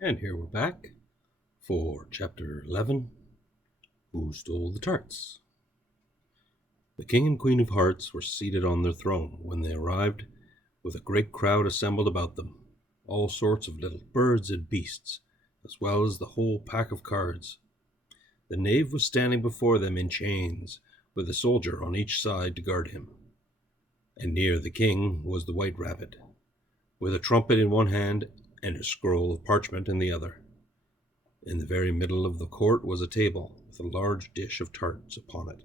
And here we're back for Chapter 11, Who Stole the Tarts? The King and Queen of Hearts were seated on their throne when they arrived, with a great crowd assembled about them, all sorts of little birds and beasts, as well as the whole pack of cards. The knave was standing before them in chains, with a soldier on each side to guard him. And near the king was the white rabbit, with a trumpet in one hand and a scroll of parchment in the other. In the very middle of the court was a table with a large dish of tarts upon it.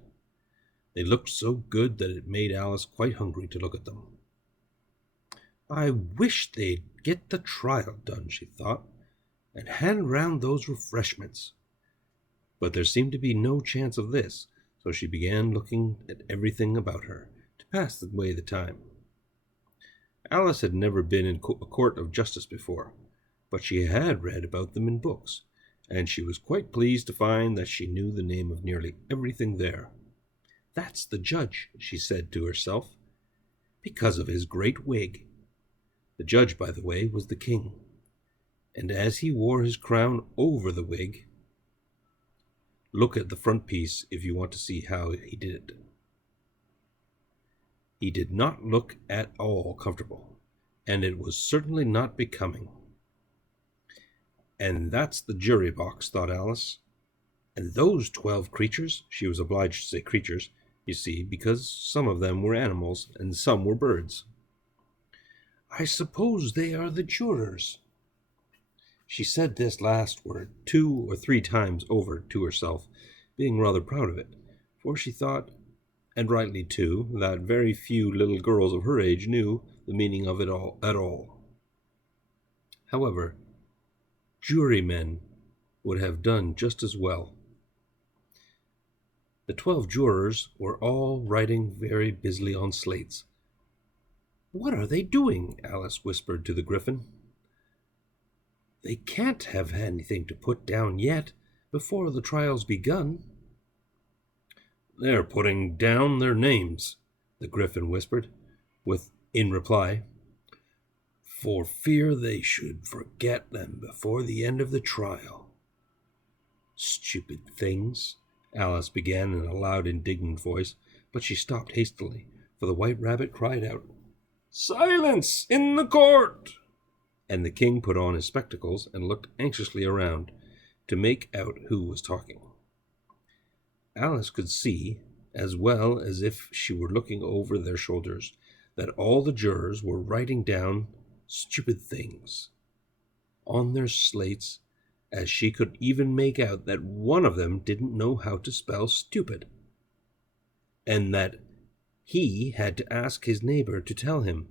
They looked so good that it made Alice quite hungry to look at them. I wish they'd get the trial done, she thought, and hand round those refreshments. But there seemed to be no chance of this, so she began looking at everything about her to pass away the time. Alice had never been in a court of justice before, but she had read about them in books, and she was quite pleased to find that she knew the name of nearly everything there. That's the judge, she said to herself, because of his great wig. The judge, by the way, was the king, and as he wore his crown over the wig, look at the front piece if you want to see how he did it. He did not look at all comfortable, and it was certainly not becoming. And that's the jury box, thought Alice. And those 12 creatures, she was obliged to say creatures, you see, because some of them were animals and some were birds. I suppose they are the jurors. She said this last word 2 or 3 times over to herself, being rather proud of it, for she thought, and rightly too, that very few little girls of her age knew the meaning of it all at all. However, jurymen would have done just as well. The 12 jurors were all writing very busily on slates. What are they doing? Alice whispered to the Gryphon. They can't have anything to put down yet, before the trial's begun. They're putting down their names, the Gryphon whispered, in reply, for fear they should forget them before the end of the trial. Stupid things, Alice began in a loud, indignant voice, but she stopped hastily, for the white rabbit cried out, Silence in the court! And the king put on his spectacles and looked anxiously around to make out who was talking. Alice could see, as well as if she were looking over their shoulders, that all the jurors were writing down stupid things on their slates, as she could even make out that one of them didn't know how to spell stupid, and that he had to ask his neighbor to tell him.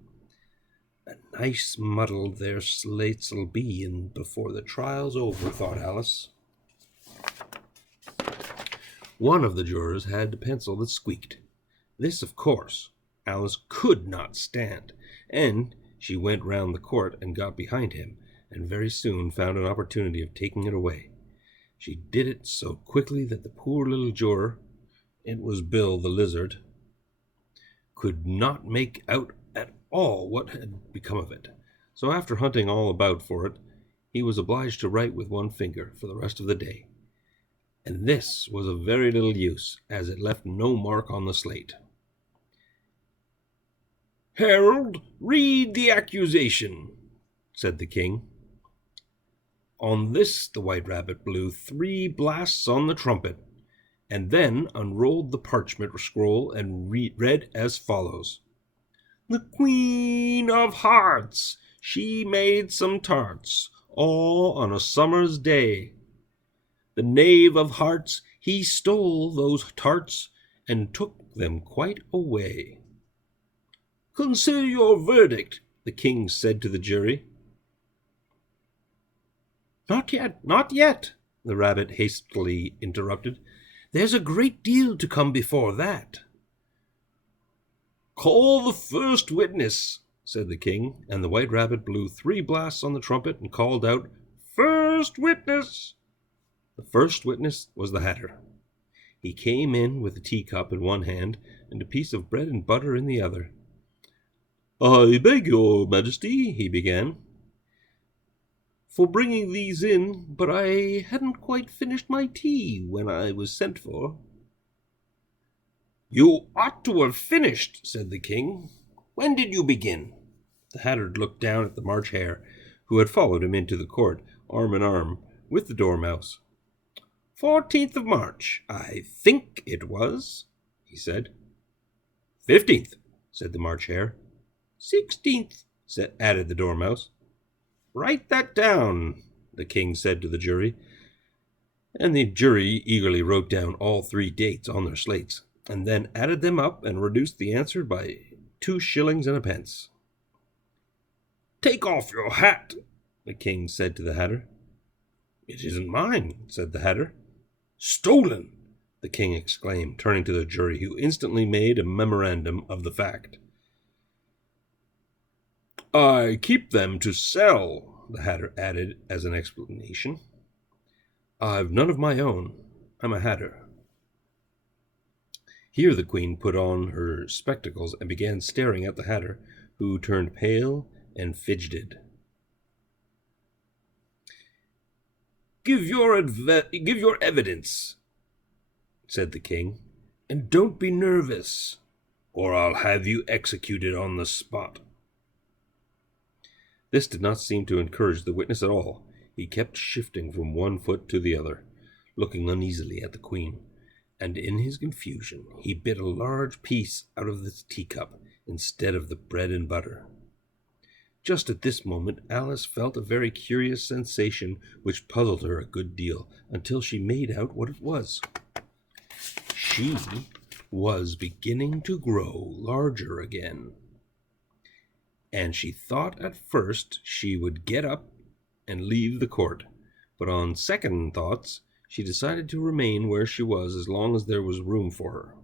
A nice muddle their slates'll be in before the trial's over, thought Alice. One of the jurors had a pencil that squeaked. This, of course, Alice could not stand, and she went round the court and got behind him, and very soon found an opportunity of taking it away. She did it so quickly that the poor little juror, it was Bill the lizard, could not make out at all what had become of it. So after hunting all about for it, he was obliged to write with one finger for the rest of the day. And this was of very little use, as it left no mark on the slate. Herald, read the accusation, said the king. On this the white rabbit blew 3 blasts on the trumpet, and then unrolled the parchment scroll and read as follows. The Queen of Hearts, she made some tarts, all on a summer's day. The knave of hearts, he stole those tarts, and took them quite away. Consider your verdict, the king said to the jury. Not yet, not yet, the rabbit hastily interrupted. There's a great deal to come before that. Call the first witness, said the king, and the white rabbit blew 3 blasts on the trumpet and called out, First witness! The first witness was the Hatter. He came in with a teacup in one hand and a piece of bread and butter in the other. I beg your majesty, he began. for bringing these in, but I hadn't quite finished my tea when I was sent for." "You ought to have finished," said the king. "When did you begin?" The Hatter looked down at the March Hare, who had followed him into the court, arm in arm with the Dormouse. 14th of March, I think it was," he said. 15th, said the March Hare. 16th, added the Dormouse. "Write that down," the king said to the jury. And the jury eagerly wrote down all 3 dates on their slates, and then added them up and reduced the answer by 2 shillings and a pence. "Take off your hat," the king said to the Hatter. "It isn't mine," said the Hatter. "Stolen!" the king exclaimed, turning to the jury, who instantly made a memorandum of the fact. "I keep them to sell," the Hatter added as an explanation. "I've none of my own. I'm a Hatter." Here the queen put on her spectacles and began staring at the Hatter, who turned pale and fidgeted. Give your evidence," said the king, "and don't be nervous, or I'll have you executed on the spot." This did not seem to encourage the witness at all. He kept shifting from one foot to the other, looking uneasily at the queen, and in his confusion he bit a large piece out of the teacup instead of the bread and butter. Just at this moment Alice felt a very curious sensation which puzzled her a good deal until she made out what it was. She was beginning to grow larger again, and she thought at first she would get up and leave the court, but on second thoughts she decided to remain where she was as long as there was room for her.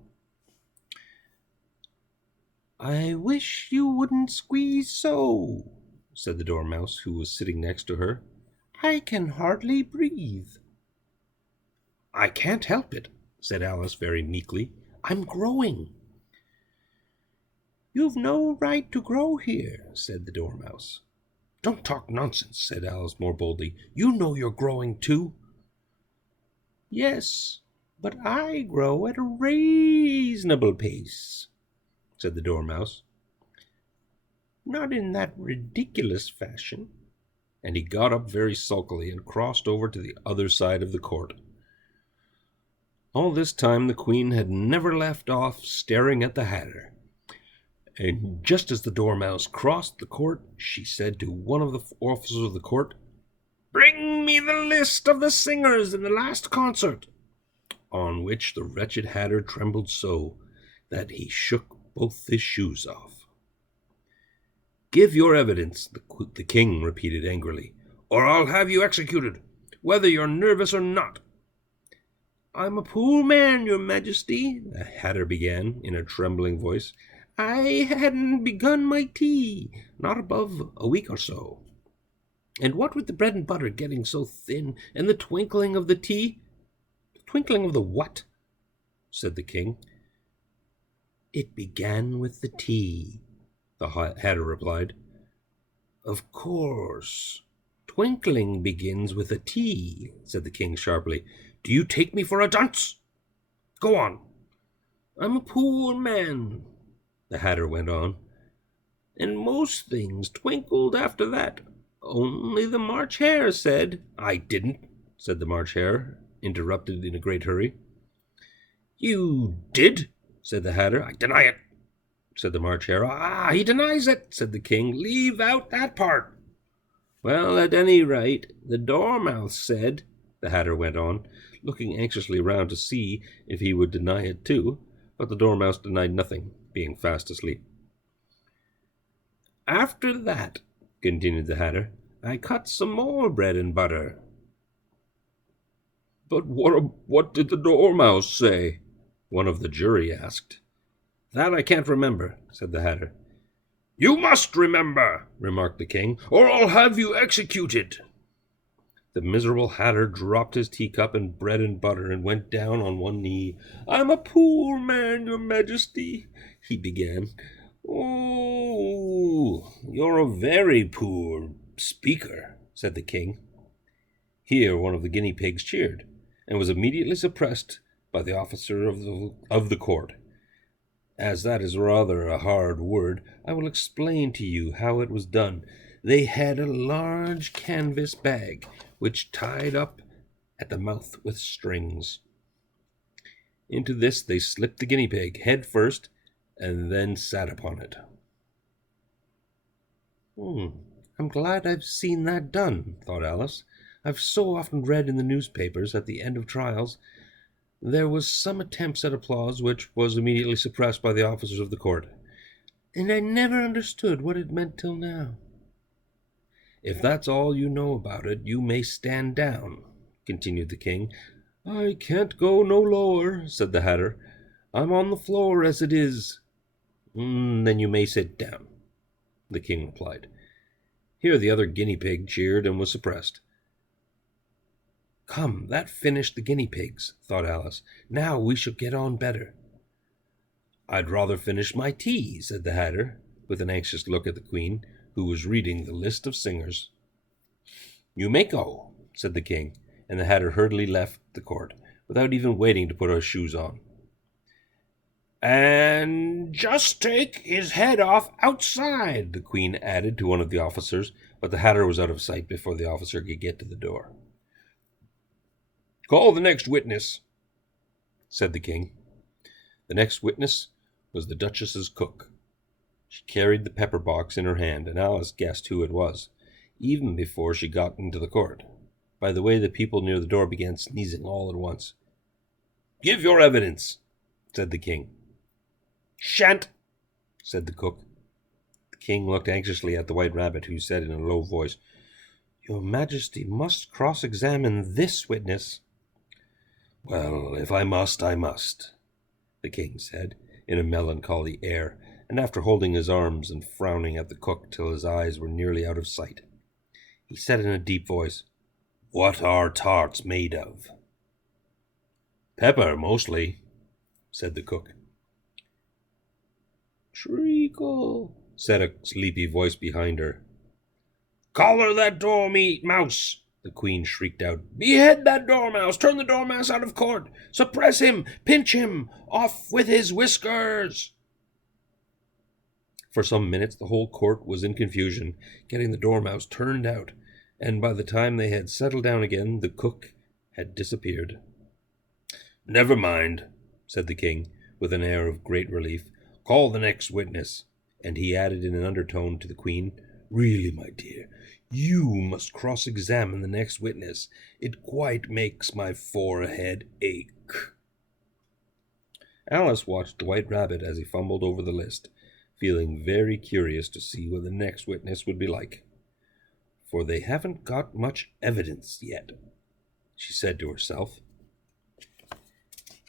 "I wish you wouldn't squeeze so," said the Dormouse, who was sitting next to her. "I can hardly breathe." "I can't help it," said Alice very meekly. "I'm growing." "You've no right to grow here," said the Dormouse. "Don't talk nonsense," said Alice more boldly. "You know you're growing too." "Yes, but I grow at a reasonable pace," said the Dormouse. "Not in that ridiculous fashion." And he got up very sulkily and crossed over to the other side of the court. All this time the queen had never left off staring at the Hatter. And just as the Dormouse crossed the court, she said to one of the officers of the court, "Bring me the list of the singers in the last concert," on which the wretched Hatter trembled so that he shook both his shoes off. "Give your evidence," the king repeated angrily, "or I'll have you executed, whether you're nervous or not." "I'm a poor man, your majesty," the Hatter began in a trembling voice. "I hadn't begun my tea, not above a week or so. And what with the bread and butter getting so thin, and the twinkling of the tea—" "The twinkling of the what?" said the king. "It began with the tea," the Hatter replied. "Of course, twinkling begins with a T," said the king sharply. "Do you take me for a dunce? Go on." "I'm a poor man," the Hatter went on, "and most things twinkled after that. Only the March Hare said—" "I didn't," said the March Hare, interrupted in a great hurry. "You did," said the Hatter. "I deny it," said the March Hare. "Ah, he denies it," said the king. "Leave out that part." "Well, at any rate, the Dormouse said," the Hatter went on, looking anxiously round to see if he would deny it too, but the Dormouse denied nothing, being fast asleep. "After that," continued the Hatter, "I cut some more bread and butter." "But what did the Dormouse say?" one of the jury asked. "That I can't remember," said the Hatter. "You must remember," remarked the king, "or I'll have you executed." The miserable Hatter dropped his teacup and bread and butter and went down on one knee. "I'm a poor man, your majesty," he began. "Oh, you're a very poor speaker," said the king. Here one of the guinea pigs cheered, and was immediately suppressed by the officer of the court. As that is rather a hard word, I will explain to you how it was done. They had a large canvas bag, which tied up at the mouth with strings. Into this they slipped the guinea pig head first, and then sat upon it. I'm glad I've seen that done, thought Alice. I've so often read in the newspapers at the end of trials there was some attempts at applause which was immediately suppressed by the officers of the court, and I never understood what it meant till now. If that's all you know about it, you may stand down, continued the king. I can't go no lower, said the Hatter. I'm on the floor as it is. Then you may sit down, the king replied. Here the other guinea pig cheered and was suppressed. Come, that finished the guinea pigs, thought Alice. Now we shall get on better. I'd rather finish my tea, said the Hatter, with an anxious look at the Queen, who was reading the list of singers. You may go, said the king, and the Hatter hurriedly left the court, without even waiting to put her shoes on. And just take his head off outside, the Queen added to one of the officers, but the Hatter was out of sight before the officer could get to the door. Call the next witness, said the king. The next witness was the Duchess's cook. She carried the pepper box in her hand, and Alice guessed who it was, even before she got into the court. By the way, the people near the door began sneezing all at once. Give your evidence, said the king. Shan't, said the cook. The king looked anxiously at the White Rabbit, who said in a low voice, Your Majesty must cross-examine this witness. Well, if I must, I must, the king said, in a melancholy air, and after holding his arms and frowning at the cook till his eyes were nearly out of sight, he said in a deep voice, What are tarts made of? Pepper, mostly, said the cook. Treacle, said a sleepy voice behind her. Collar that mouse, the Queen shrieked out. Behead that dormouse! Turn the dormouse out of court! Suppress him! Pinch him! Off with his whiskers! For some minutes the whole court was in confusion, getting the dormouse turned out, and by the time they had settled down again, the cook had disappeared. Never mind, said the king, with an air of great relief. Call the next witness. And he added in an undertone to the Queen, Really, my dear, you must cross-examine the next witness. It quite makes my forehead ache. Alice watched the White Rabbit as he fumbled over the list, feeling very curious to see what the next witness would be like. For they haven't got much evidence yet, she said to herself.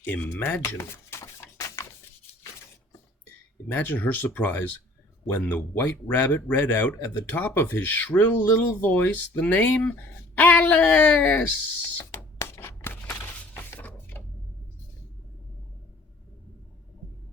Imagine her surprise when the White Rabbit read out at the top of his shrill little voice the name Alice.